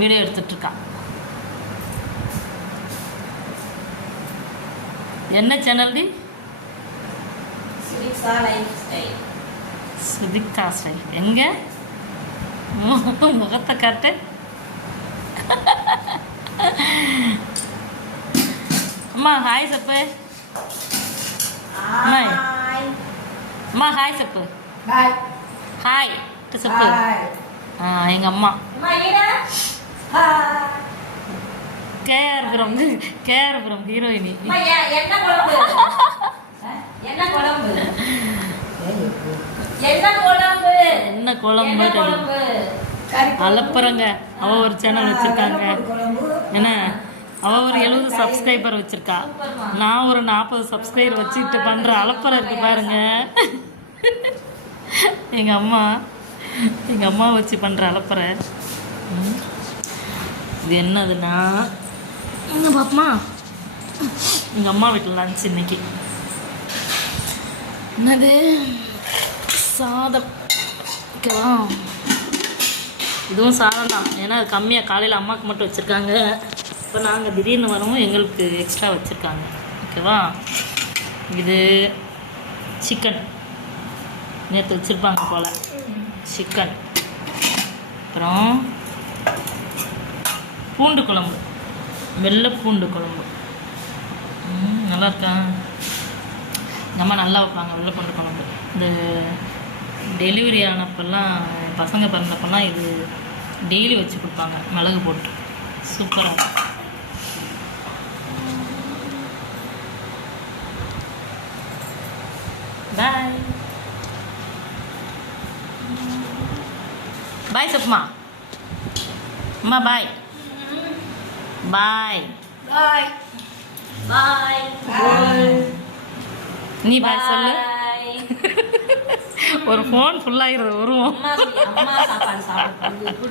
Video எடுத்துட்ருக்கா. என்ன சேனல்டி? சுதிக்தா style. எங்க முகத்தை காட்டு. அம்மா ஹாய் சப்பு. அம்மா ஹாய் சப்பு. ஹாய் சப்பு. எங்கள் அம்மா கேஆர்புரம் ஹீரோயினி. என்ன குழம்பு அலப்புறங்க. அவள் ஒரு சேனல் வச்சுருக்காங்க. என்ன அவள் ஒரு 70 சப்ஸ்கிரைபர் வச்சுருக்கா. நான் ஒரு 40 சப்ஸ்கிரைபர் வச்சுக்கிட்டு பண்ணுற அலப்புறம் இருக்குது பாருங்க. எங்கள் அம்மா வச்சு பண்ணுற அலப்புறை. இது என்னதுன்னா பாப்பமா எங்கள் அம்மா வீட்டில் லஞ்ச் இன்னைக்கு. என்னது சாதம். ஓகேவா, இதுவும் சாதம் தான். ஏன்னா அது கம்மியாக காலையில் அம்மாவுக்கு மட்டும் வச்சுருக்காங்க. இப்போ நாங்கள் திடீர்னு வரவும் எங்களுக்கு எக்ஸ்ட்ரா வச்சுருக்காங்க. ஓகேவா, இது சிக்கன் நேற்று வச்சுருப்பாங்க போல். சிக்கன், அப்புறம் பூண்டு குழம்பு, வெள்ளை பூண்டு குழம்பு. நல்லா இருக்கா? நம்ம நல்லா வைப்பாங்க வெள்ளை பூண்டு குழம்பு. இந்த டெலிவரி ஆனப்பெல்லாம் பசங்க பிறந்தப்பெல்லாம் இது டெய்லி வச்சு கொடுப்பாங்க மிளகு போட்டு. சூப்பராக. பாய் பாய் சப்புமா. அம்மா பாய் பாய் பாய் பாய். நீ பாய் சொல்லு. ஒரு ஃபோன் ஃபுல்லாகிடுறது உருவம். அம்மா சாப்பாடு சாப்பிட்டு